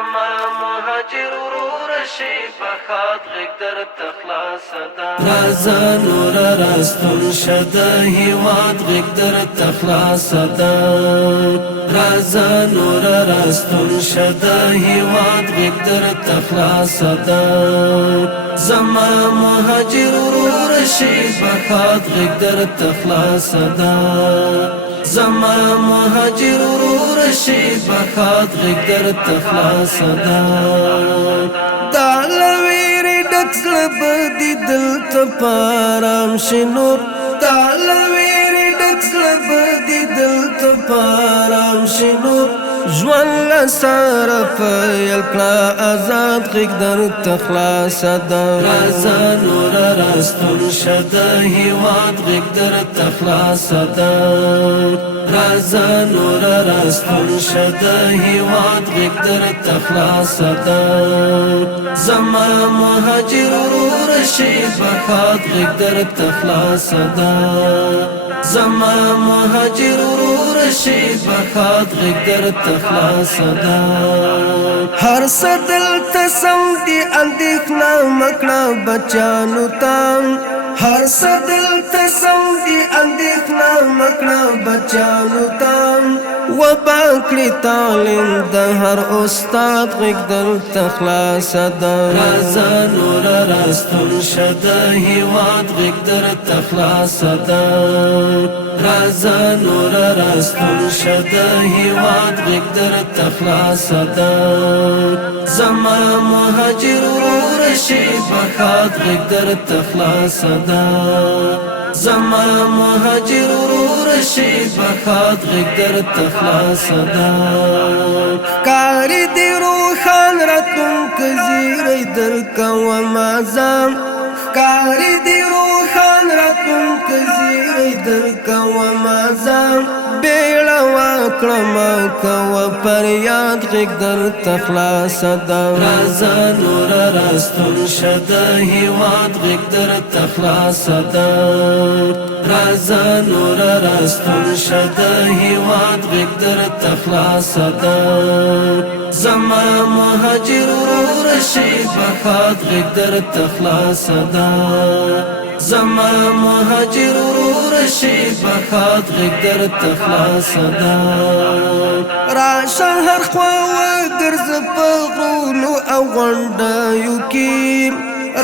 زما مهاجر ورور شي بخات غږ درته خلاصه ده رازه نور راستون شه د هیواد غږ درته خلاصه ده رازه نور راستون شه د هیواد غږ درته خلاصه ده زما مهاجر ورور شي بخات غږ درته خلاصه ده زما مهاجر ورور شي بخات غږ درته خلاصه ده دا لویری ډک زړه به دې دلته په ارام شي نور دا لویری ډک زړه به دې دلته په ارام شي نور ژوند له سره پیل کړه ازاد غږ درته خلاصه ده رازه نور راستون شه د هیواد غږ درته خلاصه ده رازه نور راستون شه د هیواد غږ درته خلاصه ده زما مهاجر ورور شي بخات غږ درته خلاصه ده زما مهاجر ورور شي بخات غږ درته خلاصه ده هر څه دلته سم دي اندېښنه مه کړه بچیانو ته هر څه دلته سم دي اندېښنه مه کړه بچیانو ته وبا کړي تعلیم د هر استاد غږ درته خلاصه ده رازه نور راستون شه د هیواد غږ درته خلاصه ده رازه نور راستون شه د هیواد غږ درته خلاصه ده زما مهاجر ورور شي بخات غږ درته خلاصه ده زما مهاجر ورور شي بخات غږ درته خلاصه ده کاری دی روخان راتلونکي زیری درکومه زه کاری دی روخان راتلونکي زیری درکومه زه بیړه وکړمه کوه فریاد غږ درته خلاصه ده رازه نور راستون شه د هیواد غږ درته خلاصه ده رازه نور راستون شه د هیواد غږ درته خلاصه ده زما مهاجر ورور شي بخات غږ درته خلاصه ده زما مهاجر ورور شي بخات غږ درته خلاصه ده راشه هر خوا وګرځه په غرونو او غونډیو کې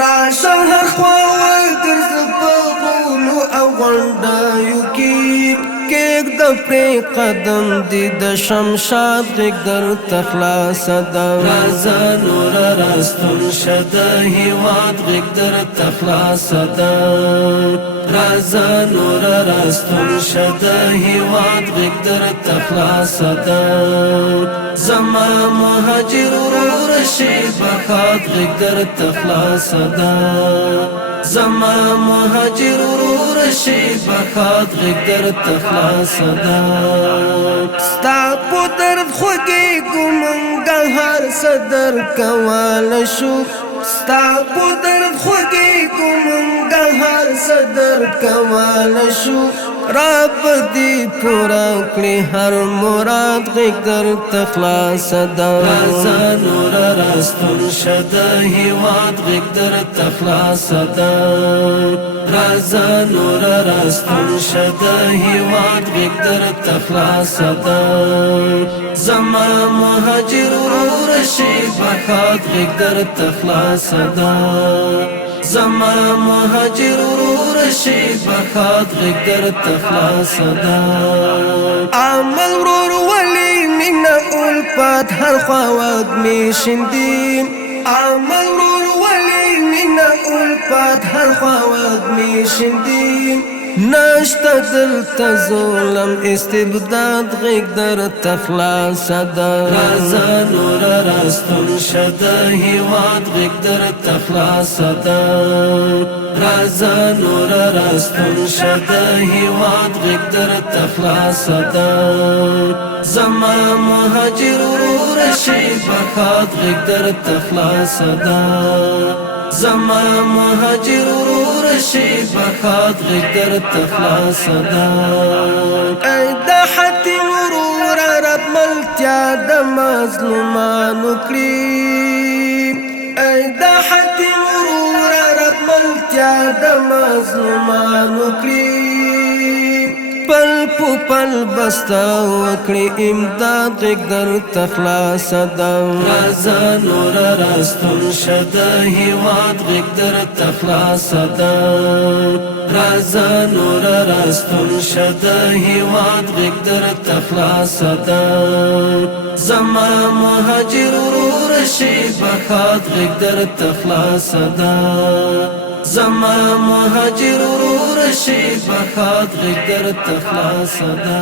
راشه هر خوا وګرځه په غرونو او غونډیو کې کېږده پرې قدم دې د شمشاد غږ درته خلاصه ده رازه نور راستون شه د هیواد غږ درته خلاصه ده رازه نور راستون شه د هیواد غږ درته خلاصه ده زما مهاجر ورور شي بخات غږ درته خلاصه ده زما مهاجر ورور شي بخات غږ درته خلاصه ده ستا په درد خوږېږو مونږه هر څه درکولی شو ستا په درد خوږېږو مونږه هر څه درکولی شو رب دې پوره کړي هر مراد غږ درته خلاصه ده رازه نور راستون شه د هیواد غږ درته خلاصه ده رازه نور راستون شه د هیواد غږ درته خلاصه ده زما مهاجر ورور شي بخات غږ درته خلاصه ده زما مهاجر ورور شي بخات غږ درته خلاصه ده عمل ورور ولي مینه الفت هر خوا وږمې شیندي عمل ورور ولي مینه الفت هر خوا وږمې شیندي نشته دلته ظلم استبداد غږ درته خلاصه ده رازه نور راستون شه د هیواد غږ درته خلاصه ده رازه نور راستون شه د هیواد غږ درته خلاصه ده زما مهاجر ورور شي بخات غږ درته خلاصه ده زما مهاجر ورور شي بخات غږ درته خلاصه ده ای د حتیم ورور رب ملتیا د مظلومانو کړي ای د حتیم ورور رب ملتیا د مظلومانو کړي پل پل بستا وکړي امداد غږ درته خلاصه ده رازه نور راستون شه د هېواد غږ درته خلاصه ده رازه نور راستون شه د هېواد غږ درته خلاصه ده زما مهاجر ورور شي بخات غږ درته خلاصه ده زما مهاجر ورور شي بخات غږ درته خلاصه ده